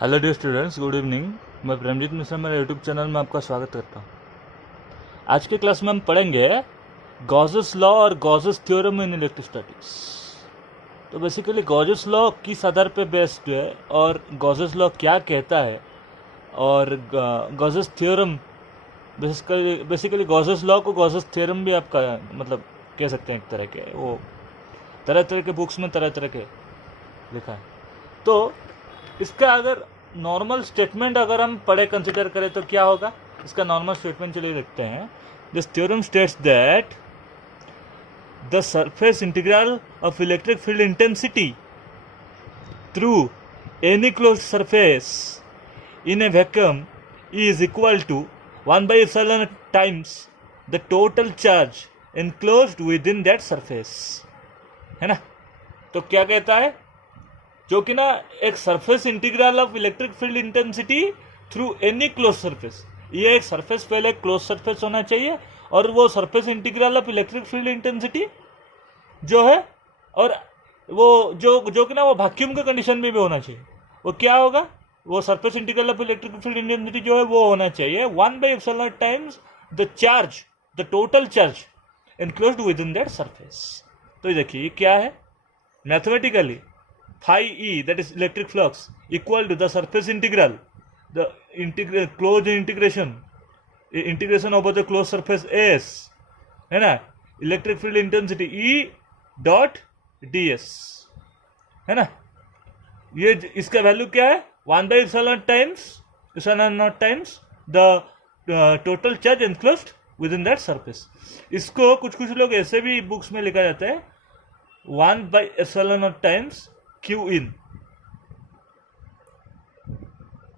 Hello dear students, good evening. मैं प्रेमजीत मिश्रा, मेरे YouTube channel में आपका स्वागत करता हूँ। आज के क्लास में हम पढ़ेंगे गॉसेस लॉ और गॉसेस थ्योरम इन इलेक्ट्रोस्टैटिक्स। तो बेसिकली गॉसेस लॉ किस आधार पे बेस्ड है और गॉसेस लॉ क्या कहता है, और Gauss's theorem basically Gauss's law को गॉसेस थ्योरम भी आपका मतलब कह सकते हैं। एक तरह के वो तरह तरह के बुक्स में तरह तरह के लिखा है। तो इसका अगर नॉर्मल स्टेटमेंट अगर हम पढ़े कंसिडर करें तो क्या होगा, इसका नॉर्मल स्टेटमेंट चलिए देखते हैं। This theorem states that the surface integral of electric field intensity through any closed surface in a vacuum is equal to 1/epsilon times the total charge enclosed within that surface, है ना। तो क्या कहता है, जो कि ना एक surface integral of electric field intensity through any close surface, ये एक सरफेस पहले क्लोज सरफेस होना चाहिए और वो surface integral of electric field intensity जो है, और वो जो कि ना वो वैक्यूम के कंडीशन में भी होना चाहिए। वो क्या होगा, वो surface integral of electric field intensity जो है वो होना चाहिए 1/epsilon times the charge, the total charge enclosed within that surface. तो देखिए ये क्या है, mathematically phi e, that is electric flux, equal to the surface integral, the closed integration over the closed surface S, है ना, electric field intensity E dot ds, है ना। ये इसका वैल्यू क्या है, 1/epsilon times the total charge enclosed within that surface. इसको कुछ लोग ऐसे भी बुक्स में लिखा जाता है 1/epsilon टाइम्स क्यू इन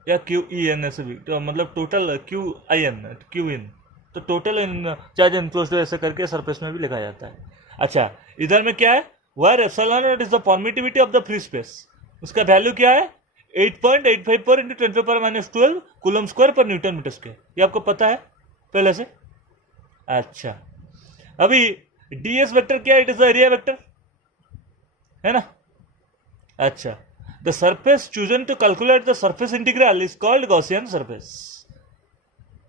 या क्यू ई एन ऐसे भी, तो मतलब total Q I N Q in, तो टोटल इन चार्ज एनक्लोज्ड ऐसे करके सरफेस में भी लिखा जाता है। अच्छा, इधर में क्या है, where epsilon naught is the permittivity of the free space, उसका वैल्यू क्या है 8.854 into 10⁻12 coulomb square per newton metre square. ये आपको पता है पहले से। अच्छा, अभी ds वेक्टर क्या है, it is the area vector, है ना। अच्छा, the surface chosen to calculate the surface integral is called Gaussian surface.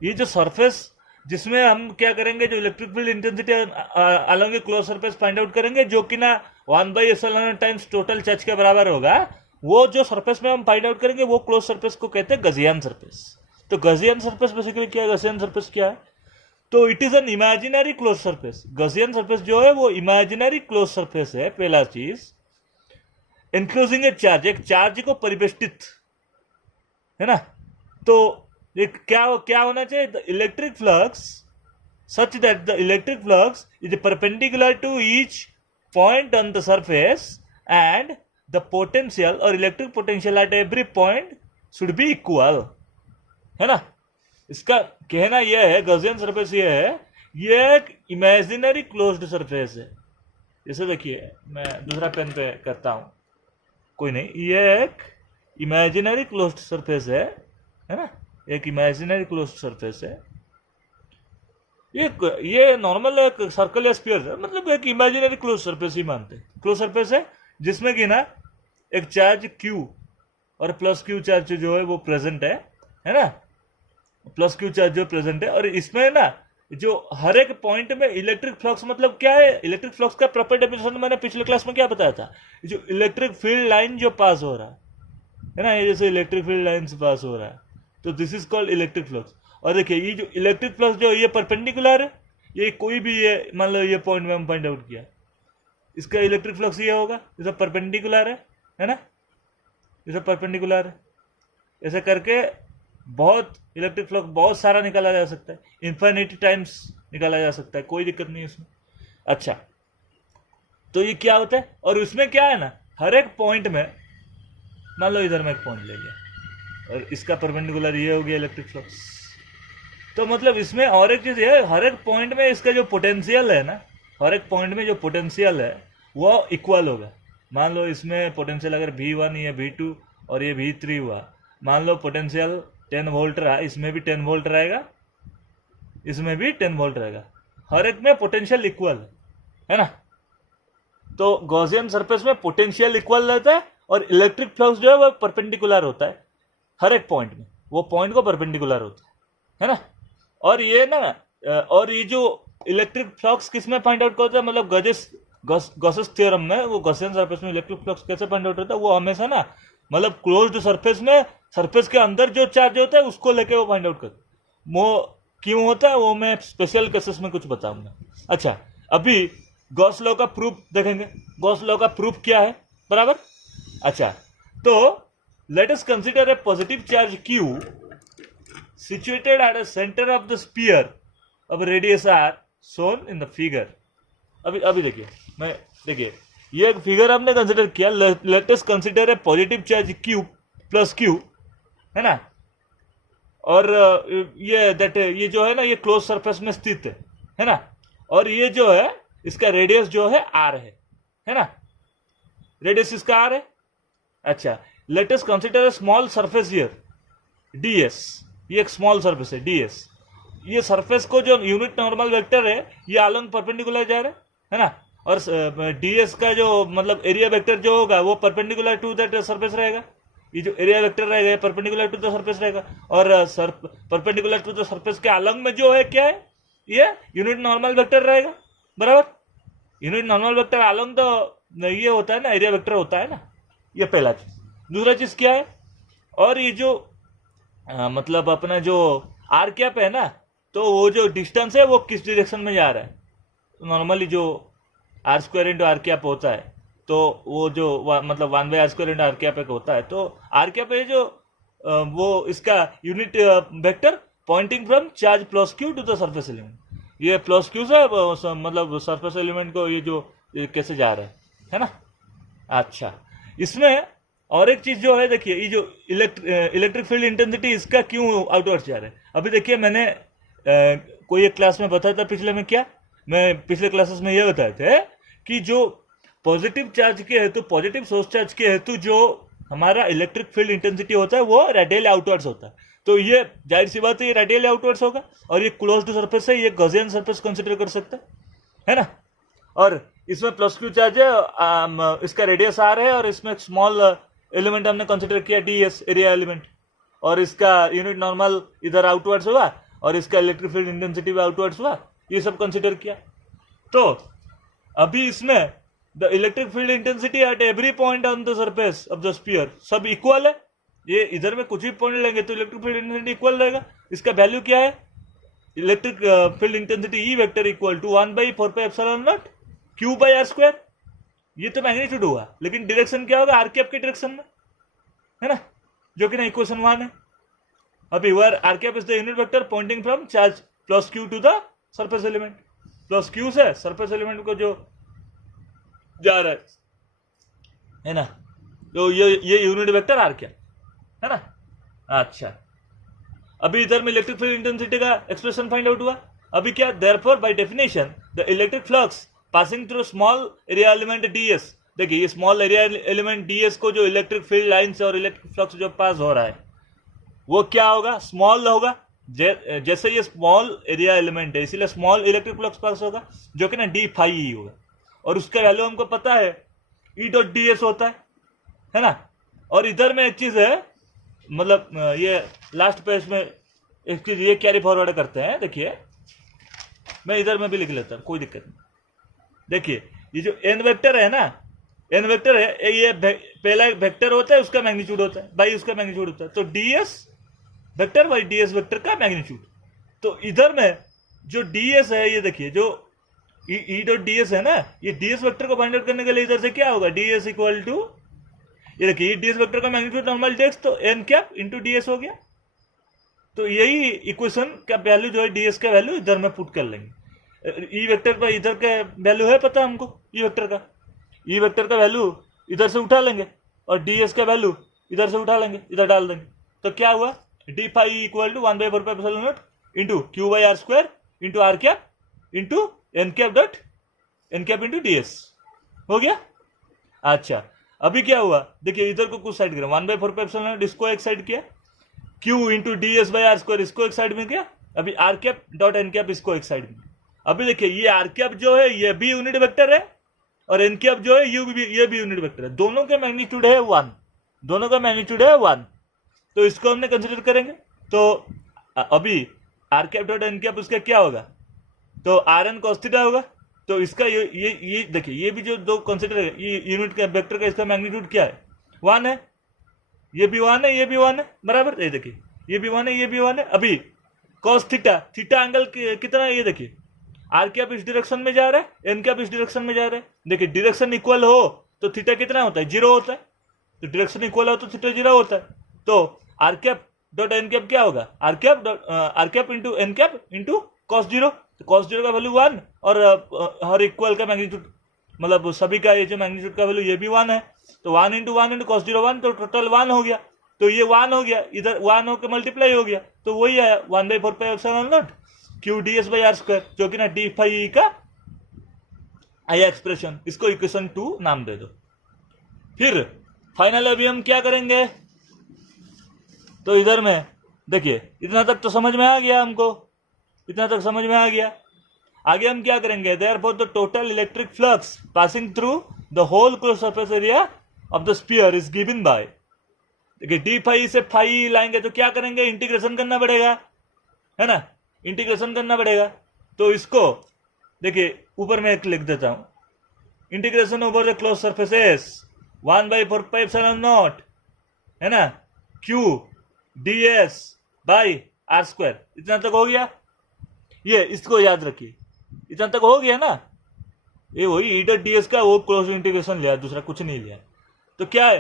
ये जो सरफेस जिसमें हम क्या करेंगे, जो electric field intensity along a close surface find out करेंगे, जो कि ना 1/epsilon टाइम्स टोटल चार्ज के बराबर होगा, वो जो सरफेस में हम फाइंड आउट करेंगे वो क्लोज सरफेस को कहते हैं गॉसियन सरफेस। तो गॉसियन सरफेस बेसिकली क्या है, गॉसियन सरफेस क्या है, तो it is an imaginary close surface. Gaussian surface जो है वो इमेजिनरी क्लोज सरफेस है, पहला चीज। एनक्लोजिंग ए चार्ज, एक चार्ज को परिवेष्टित, है ना। तो ये क्या होना चाहिए, the electric flux such that the electric flux is perpendicular to each point on the surface and the potential और electric potential at every point should be equal, है ना। इसका कहना यह है, गॉसियन सरफेस ये है, ये एक इमेजिनरी क्लोज्ड सरफेस है। जैसे देखिए मैं दूसरा पेन पे करता हूं, कोई नहीं, ये एक इमेजिनरी क्लोज्ड सरफेस है ना, एक इमेजिनरी क्लोज्ड सरफेस है। ये नॉर्मल एक सर्कल या स्फीयर है, मतलब एक इमेजिनरी क्लोज्ड सरफेस ही मानते हैं। क्लोज सरफेस है जिसमें कि ना एक चार्ज Q और प्लस Q चार्ज जो है वो प्रेजेंट है ना, प्लस Q चार्ज जो प्रेजेंट है, और इसमें ना जो हर एक पॉइंट में इलेक्ट्रिक फ्लक्स मतलब क्या है, इलेक्ट्रिक फ्लक्स का प्रॉपर डेफिनेशन मैंने पिछले क्लास में क्या बताया था, जो इलेक्ट्रिक फील्ड लाइन जो पास हो रहा है ना, ये जैसे इलेक्ट्रिक फील्ड लाइन से पास हो रहा है, तो this is called electric flux. और देखिए ये जो इलेक्ट्रिक फ्लक्स जो ये परपेंडिकुलर है, ये कोई भी ये मान लो ये पॉइंट में हम फाइंड आउट किया, इसका इलेक्ट्रिक फ्लक्स ये होगा, ये सब परपेंडिकुलर है ना, ये सब परपेंडिकुलर है। ऐसे करके बहुत इलेक्ट्रिक फ्लक्स बहुत सारा निकाला जा सकता है, इन्फिनिटी टाइम्स निकाला जा सकता है, कोई दिक्कत नहीं है इसमें। अच्छा, तो ये क्या होता है, और उसमें क्या है ना, हर एक पॉइंट में मान लो इधर में एक पॉइंट ले लिया और इसका परपेंडिकुलर ये हो गया इलेक्ट्रिक फ्लक्स, तो मतलब इसमें और एक चीज है, हर एक पॉइंट में इसका जो पोटेंशियल है ना, हर एक पॉइंट में जो पोटेंशियल है वो इक्वल होगा। मान लो इसमें पोटेंशियल अगर V1 या V2 और ये V3 हुआ, मान लो पोटेंशियल 10 वोल्ट रहा, इसमें भी 10 वोल्ट रहेगा, इसमें भी 10 वोल्ट रहेगा, हर एक में पोटेंशियल इक्वल है ना। तो गॉसियन सरफेस में पोटेंशियल इक्वल रहता है और इलेक्ट्रिक फ्लक्स जो है वो परपेंडिकुलर होता है। हर एक पॉइंट में, वो पॉइंट को परपेंडिकुलर होता है ना। और ये ना और ये जो इलेक्ट्रिक फ्लक्स किस में फाइंड आउट करता है, मतलब गॉसेस थ्योरम में, वो गॉसियन सरफेस में इलेक्ट्रिक फ्लक्स कैसे फाइंड आउट होता है, वो हमेशा ना मतलब क्लोज्ड सरफेस में, सरफेस के अंदर जो चार्ज होता है उसको लेके वो फाइंड आउट करता है। वो क्यों होता है वो मैं स्पेशल केसेस में कुछ बताऊंगा। अच्छा, अभी गॉस लॉ का प्रूफ देखेंगे। गॉस लॉ का प्रूफ क्या है, बराबर। अच्छा, तो let us consider a positive charge Q situated at a center of the sphere of radius r shown in the figure। अभी देखिए ये एक फिगर हमने कंसीडर किया। Let us consider a positive charge Q plus Q, है ना। और ये जो है ना, ये क्लोज सरफेस में स्थित है ना। और ये जो है इसका रेडियस जो है r है ना, रेडियस इसका r है। अच्छा, let us consider a small surface here ds। ये एक स्मॉल सरफेस है ds। ये सरफेस को जो यूनिट नॉर्मल वेक्टर है ये अलोंग परपेंडिकुलर जा रहा है ना। और ds का जो मतलब एरिया वेक्टर जो होगा वो परपेंडिकुलर टू दैट सरफेस रहेगा। ये जो एरिया वेक्टर रहेगा ये परपेंडिकुलर टू द सरफेस रहेगा। और परपेंडिकुलर टू द सरफेस के अलोंग में जो है क्या है, ये यूनिट नॉर्मल वेक्टर रहेगा, बराबर। यूनिट नॉर्मल वेक्टर अलोंग तो ये होता है ना, एरिया वेक्टर होता है ना। ये पहला चीज। दूसरा चीज क्या है, और ये जो मतलब अपना जो आर कैप है ना, तो वो जो डिस्टेंस है वो किस डायरेक्शन में जा रहा है। नॉर्मली जो R square into R cap होता है, तो वो जो मतलब 1/r² इंटू आर कैप होता है, तो आर कैप है जो वो इसका unit vector pointing from charge plus Q to the surface element. ये प्लस Q से मतलब सरफेस एलिमेंट को ये कैसे जा रहा है ना। अच्छा, इसमें और एक चीज जो है, देखिए ये जो इलेक्ट्रिक फील्ड इंटेंसिटी इसका क्यों आउटवर्ड जा रहा है। अभी देखिए मैंने कोई एक क्लास में बताया था पिछले में, क्या मैं पिछले क्लासेस में ये बताए थे कि जो पॉजिटिव चार्ज के हेतु, पॉजिटिव सोर्स चार्ज के हेतु जो हमारा इलेक्ट्रिक फील्ड इंटेंसिटी होता है वो रेडियली आउटवर्ड्स होता है। तो ये जाहिर सी बात है ये रेडियली आउटवर्ड्स होगा, और ये क्लोज्ड सरफेस है, ये गॉसियन सरफेस कंसिडर कर सकते है ना। और इसमें प्लस Q चार्ज है, इसका रेडियस r है, और इसमें स्मॉल एलिमेंट हमने कंसिडर किया ds, एरिया एलिमेंट, और इसका यूनिट नॉर्मल इधर आउटवर्ड्स हुआ, और इसका इलेक्ट्रिक फील्ड इंटेंसिटी भी आउटवर्ड्स हुआ, ये सब कंसिडर किया। तो अभी इसमें the electric field intensity at every point on the surface of the sphere सब इक्वल है। ये इधर में कुछ भी पॉइंट लेंगे तो इलेक्ट्रिक फील्ड इंटेंसिटी इक्वल रहेगा। इसका वैल्यू क्या है, electric field intensity E vector equal to 1/4πε0 Q/r²। ये तो मैग्नीट्यूड हुआ, लेकिन डायरेक्शन क्या होगा, आर कैप के डायरेक्शन में, है ना, जो कि ना इक्वेशन 1 है। अभी where R cap is the unit vector pointing from charge plus Q to the surface element. Plus Q से सरफेस एलिमेंट को जो जा रहा है ना, तो ये यूनिट वेक्टर आर कैप है ना। अच्छा, अभी इधर में इलेक्ट्रिक फील्ड इंटेंसिटी का एक्सप्रेशन फाइंड आउट हुआ। अभी क्या, therefore by definition the electric flux passing through small area element ds। देखिए ये स्मॉल एरिया एलिमेंट ds को जो इलेक्ट्रिक फील्ड लाइन से और इलेक्ट्रिक फ्लक्स जो पास हो रहा है वो क्या होगा, स्मॉल होगा। जैसे ये स्मॉल एरिया एलिमेंट है इसीलिए स्मॉल इलेक्ट्रिक फ्लक्स पास होगा, जो कि ना d∅e होगा। और उसका वैल्यू हमको पता है E.ds होता है ना। और इधर में एक चीज है, मतलब ये लास्ट पेज में एक चीज ये कैरी फॉरवर्ड करते हैं। देखिए मैं इधर में भी लिख लेता हूँ, कोई दिक्कत नहीं। देखिए ये जो n वेक्टर है ना, n वेक्टर है, ये पहला वेक्टर होता है, उसका मैग्नीट्यूड होता है बाई उसका मैग्नीट्यूड होता है, तो ds vector by ds vector का मैग्नीट्यूड। तो इधर में जो ds है, ये देखिए जो E.ds है ना, ये ds वेक्टर को फाइंड आउट करने के लिए इधर से क्या होगा, ds इक्वल टू, ये देखिए ds वेक्टर का मैग्नीट्यूड नॉर्मल ds, तो n कैप इंटू ds हो गया। तो यही इक्वेशन का वैल्यू जो है ds का वैल्यू इधर में पुट कर लेंगे। ई वेक्टर का इधर का वैल्यू है पता हमको, ई वेक्टर का वैल्यू इधर से उठा लेंगे, और ds का वैल्यू इधर से उठा लेंगे, इधर डाल देंगे। तो क्या हुआ, d∅ equal to 1/4πε0 into Q/r² into R cap into n cap into ds हो गया। अच्छा, अभी क्या हुआ, देखिए इधर को कुछ साइड करें, 1/4πε0 इसको एक साइड किया, Q इंटू ds/r² इसको एक साइड में किया, अभी R cap dot N cap इसको एक साइड में। अभी देखिए ये आर कैप जो है ये भी यूनिट वेक्टर है, और एन कैप जो है ये भी यूनिट वेक्टर है। दोनों का मैग्नीट्यूड है 1, दोनों का मैग्नीट्यूड है 1। तो इसको हमने कंसिडर करेंगे। तो अभी R cap dot N cap उसका क्या होगा, तो आर एन कॉस थीटा होगा। तो इसका ये देखिए, ये भी जो दो कंसिडर है, ये यूनिट का वेक्टर का इसका मैग्नीट्यूड क्या है, 1 है। ये भी 1 है, ये भी 1 है, बराबर। ये देखिए, ये भी 1 है, ये भी 1 है। अभी कॉस थीटा, थीटा एंगल कितना है, ये देखिए, आर कैप इस डायरेक्शन में जा रहा है, एन कैप इस डायरेक्शन में जा रहा है। देखिए डायरेक्शन इक्वल हो तो थीटा कितना होता है, 0 होता है। तो डायरेक्शन इक्वल हो तो थीटा 0 होता है। तो R cap dot N cap क्या होगा, R cap into N cap into cos 0। तो कॉस 0 का वैल्यू 1 और हर इक्वल का मैग्नीट्यूड, मतलब सभी का ये जो मैग्नीट्यूड का वैल्यू ये भी 1 है। तो 1 इंटू 1 इंटू कॉस 0 1, तो टोटल 1 हो गया। तो ये 1 हो गया, इधर 1 होकर मल्टीप्लाई हो गया, तो वही आया 1/4 pi epsilon naught Q D S by R square, जो कि ना डी फाई का आया एक्सप्रेशन। इसको इक्वेशन 2 नाम दे दो। फिर फाइनल अभी हम क्या करेंगे, तो इधर में देखिए, इतना तक तो समझ में आ गया हमको, इतना तक समझ में आ गया। आगे हम क्या करेंगे, therefore the total electric flux passing through the whole close surface area of the sphere is given by, देखिए डी फाई से फाई लाएंगे तो क्या करेंगे, इंटीग्रेशन करना पड़ेगा, है ना, इंटीग्रेशन करना पड़ेगा। तो इसको देखिए ऊपर में एक लिख देता हूं, integration over the close surface S 1/4 pi epsilon naught, है ना, Q D S by R square. इतना तक हो गया, ये इसको याद रखिए, इतना तक हो गया ना। ये वही ई डॉट डी एस का वो क्लोज इंटीग्रेशन लिया, दूसरा कुछ नहीं लिया। तो क्या है,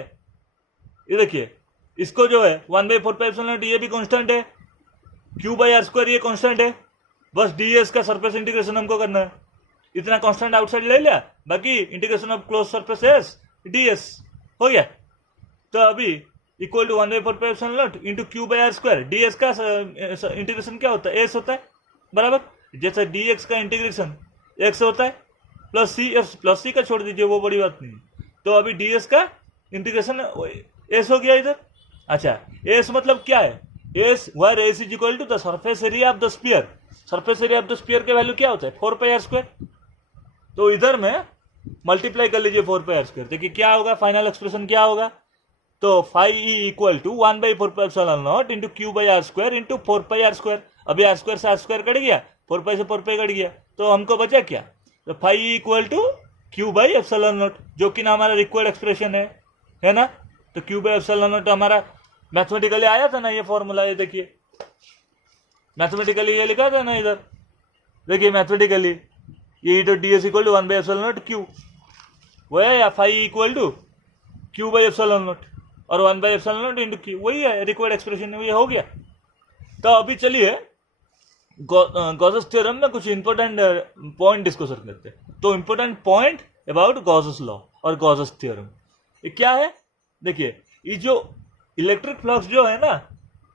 ये देखिए, इसको जो है 1/4 पाई एप्सिलॉन नॉट, ये भी कांस्टेंट है, क्यू बाई आर स्क्वायर ये कांस्टेंट है, बस डी एस का सरफेस इंटीग्रेशन हमको करना है। इतना कांस्टेंट आउटसाइड ले लिया, बाकी integration of close surface S D S हो गया। तो अभी equal to 1/4 pi epsilon naught into Q by R square, D S का इंटीग्रेशन क्या होता है, एस होता है, बराबर। जैसे डी एक्स का इंटीग्रेशन एक्स होता है, plus C, F plus C का छोड़ दीजिए, वो बड़ी बात नहीं। तो अभी डी एस का इंटीग्रेशन एस हो गया इधर। अच्छा, एस मतलब क्या है, S where S is equal to the surface area of the sphere. Surface area of the sphere के वैल्यू क्या होता है, 4 पाई आर स्क्वायर। तो इधर में मल्टीप्लाई कर लीजिए 4 पाई आर स्क्वायर, देखिए क्या होगा, फाइनल एक्सप्रेशन क्या होगा, तो phi E equal to 1/4 pi epsilon naught into Q by R square into 4 pi R square. अभी आर स्क्वायर से आर स्क्वायर कट गया, 4 पाई से 4 पाई कट गया, तो हमको बचा क्या, तो phi E equal to Q by epsilon naught, जो कि ना हमारा रिक्वायर्ड एक्सप्रेशन है ना। तो क्यू बाई एप्सिलॉन नॉट हमारा मैथमेटिकली आया था ना, ये फॉर्मूला, ये देखिए मैथमेटिकली ये लिखा था ना इधर, देखिए मैथमेटिकली ये E dot D S equal to 1/एप्सिलॉन नॉट क्यू, वो है, या phi equal to Q by epsilon naught और 1/एप्सिलॉन नॉट इंटू क्यू, वही है रिक्वायर्ड एक्सप्रेशन, ये हो गया। तो अभी चलिए गॉसेस थ्योरम में कुछ इंपॉर्टेंट पॉइंट डिस्कस करते हैं। तो important point about Gauss's law और गॉसेस थ्योरम, ये क्या है, देखिए ये जो इलेक्ट्रिक फ्लक्स जो है ना,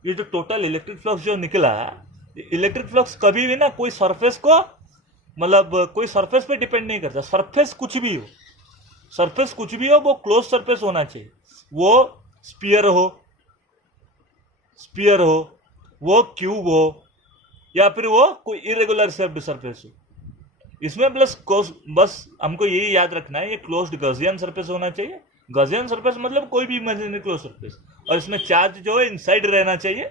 ये जो टोटल इलेक्ट्रिक फ्लक्स जो निकला है, इलेक्ट्रिक फ्लक्स कभी भी ना कोई सरफेस को, मतलब कोई सरफेस पे डिपेंड नहीं करता। सरफेस कुछ भी हो, सरफेस कुछ भी हो, वो क्लोज सरफेस होना चाहिए, वो स्फीयर हो, वो क्यूब हो, या फिर वो कोई इरेगुलर शेप्ड सरफेस हो। इसमें बस हमको यही याद रखना है, ये क्लोज्ड गॉसियन सरफेस होना चाहिए। गॉसियन सरफेस मतलब कोई भी इमेजिनरी क्लोज सरफेस, और इसमें चार्ज जो है इनसाइड रहना चाहिए।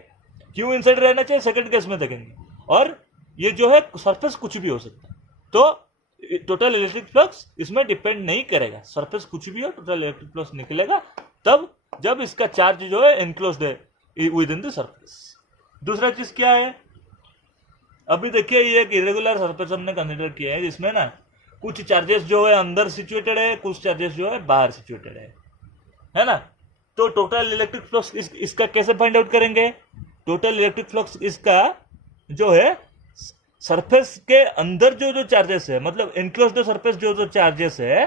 क्यों इनसाइड रहना चाहिए, सेकंड केस में देखेंगे। और ये जो है सरफेस कुछ भी हो सकता है, तो टोटल इलेक्ट्रिक फ्लक्स इसमें डिपेंड नहीं करेगा। सरफेस कुछ भी हो, टोटल इलेक्ट्रिक फ्लक्स निकलेगा तब जब इसका चार्ज जो है एनक्लोज्ड है विद इन द सरफेस। दूसरा चीज क्या है, अभी देखिए ये एक इरेगुलर सरफेस हमने कंसिडर किया है, जिसमें ना कुछ चार्जेस जो है अंदर सिचुएटेड है, कुछ चार्जेस जो है बाहर सिचुएटेड है ना। तो टोटल इलेक्ट्रिक फ्लक्स इसका कैसे फाइंड आउट करेंगे, टोटल इलेक्ट्रिक फ्लक्स इसका जो है सरफेस के अंदर जो चार्जेस है, मतलब एनक्लोज्ड सरफेस जो चार्जेस है,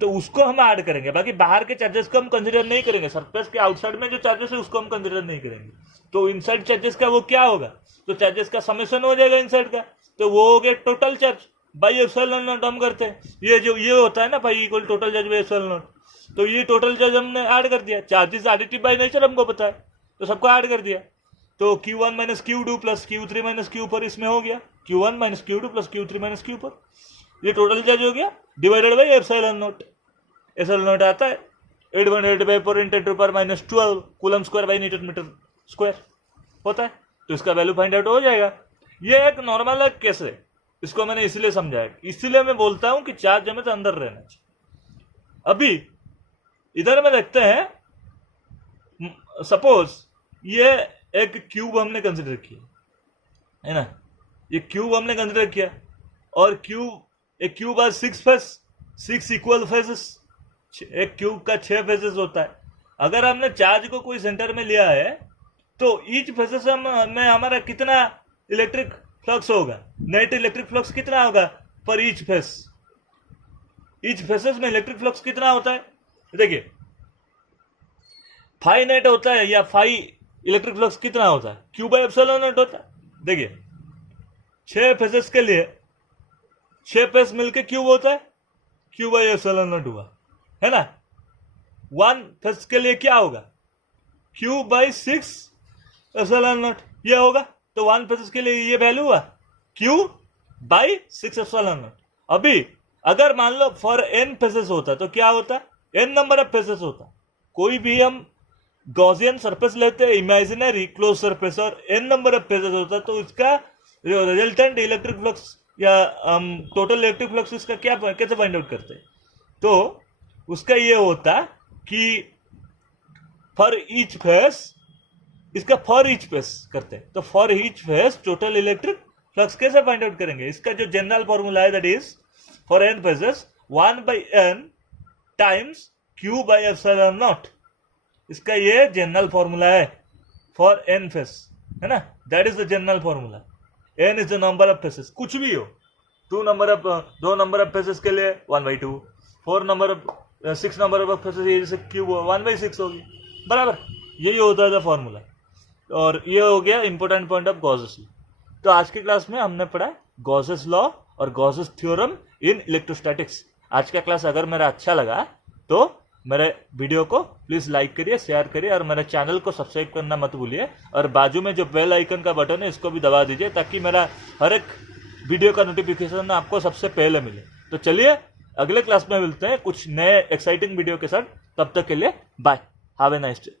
तो उसको हम ऐड करेंगे। बाकी बाहर के चार्जेस को हम कंसिडर नहीं करेंगे, सरफेस के आउटसाइड में जो चार्जेस है उसको हम कंसिडर नहीं करेंगे। तो इनसाइड चार्जेस का वो क्या होगा, तो चार्जेस का समेशन हो जाएगा इनसाइड का, तो वो हो गया total charge by epsilon not. हम करते हैं ये होता है ना भाई, equal total charge by epsilon not, तो ये टोटल चार्ज हमने ऐड कर दिया। चार्जेस एडिटिव बाई नेचर हमको पता है, तो सबको ऐड कर दिया। तो Q1 minus Q2 plus Q3 minus Q4 इसमें हो गया, Q1 minus Q2 plus Q3 minus Q4, ये टोटल चार्ज हो गया divided by epsilon naught. Epsilon naught आता है 8.85 × 10⁻12 coulomb square by newton metre square होता है। तो इसका वैल्यू फाइंड आउट हो जाएगा। ये एक नॉर्मल केस है, इसको मैंने इसलिए समझाया, इसलिए मैं बोलता हूं कि चार्ज हमें तो अंदर रहना चाहिए। अभी इधर में देखते हैं, सपोज ये एक क्यूब हमने कंसिडर किया है ना, ये क्यूब हमने कंसिडर किया और एक क्यूब आज 6 फेस, 6 इक्वल फेसेस, एक क्यूब का 6 फेसेस होता है। अगर हमने चार्ज को कोई सेंटर में लिया है तो ईच फेसेस में हमारा कितना इलेक्ट्रिक फ्लक्स होगा, नेट इलेक्ट्रिक फ्लक्स कितना होगा पर ईच फेस, ईच फेसेस में इलेक्ट्रिक फ्लक्स कितना होता है। देखिए फाई नेट होता है या फाई इलेक्ट्रिक फ्लक्स कितना होता है, क्यू बाई एप्सिलॉन नॉट होता है। देखिए 6 फेसेस के लिए 6 फेस मिलके क्यूब होता है, क्यू बाई एप्सिलॉन नॉट हुआ है ना। 1 फेस के लिए क्या होगा, क्यू बाई 6 एप्सिलॉन नॉट ये होगा। तो 1 फेसेस के लिए ये वैल्यू हुआ क्यू बाई 6 एप्सिलॉन नॉट। अभी अगर मान लो फॉर n फेसेस होता तो क्या होता, n नंबर ऑफ फेसेस होता। कोई भी हम गॉसियन सरफेस लेते हैं, इमेजिनरी क्लोज सरफेस, और n नंबर ऑफ फेसेस होता तो इसका रिजल्टेंट इलेक्ट्रिक फ्लक्स या टोटल इलेक्ट्रिक फ्लक्स इसका क्या कैसे फाइंड आउट करते हैं। तो उसका ये होता कि फॉर ईच फेस, इसका फॉर ईच फेस करते हैं तो for each face total electric flux कैसे फाइंड आउट करेंगे। इसका जो जनरल फॉर्मूला है that is for n faces 1/n times q by epsilon not. इसका ये जनरल फॉर्मूला है फॉर n फेस, है ना, that is the general formula. n is the number of faces, कुछ भी हो, 2 नंबर ऑफ फेसेस के लिए 1/2, 6 नंबर ऑफ फेसेस ये जैसे क्यूब 1/6 होगी, बराबर। यही होता था फॉर्मूला। और ये हो गया important point of Gauss's law. तो आज की क्लास में हमने पढ़ा गॉसेस लॉ और गॉसेस थ्योरम इन इलेक्ट्रोस्टैटिक्स। आज का क्लास अगर मेरा अच्छा लगा तो मेरे वीडियो को प्लीज लाइक करिए, शेयर करिए और मेरे चैनल को सब्सक्राइब करना मत भूलिए। और बाजू में जो बेल आइकन का बटन है इसको भी दबा दीजिए ताकि मेरा हर एक वीडियो का नोटिफिकेशन आपको सबसे पहले मिले। तो चलिए अगले क्लास में मिलते हैं कुछ नए एक्साइटिंग वीडियो के साथ। तब तक के लिए bye, have a nice day.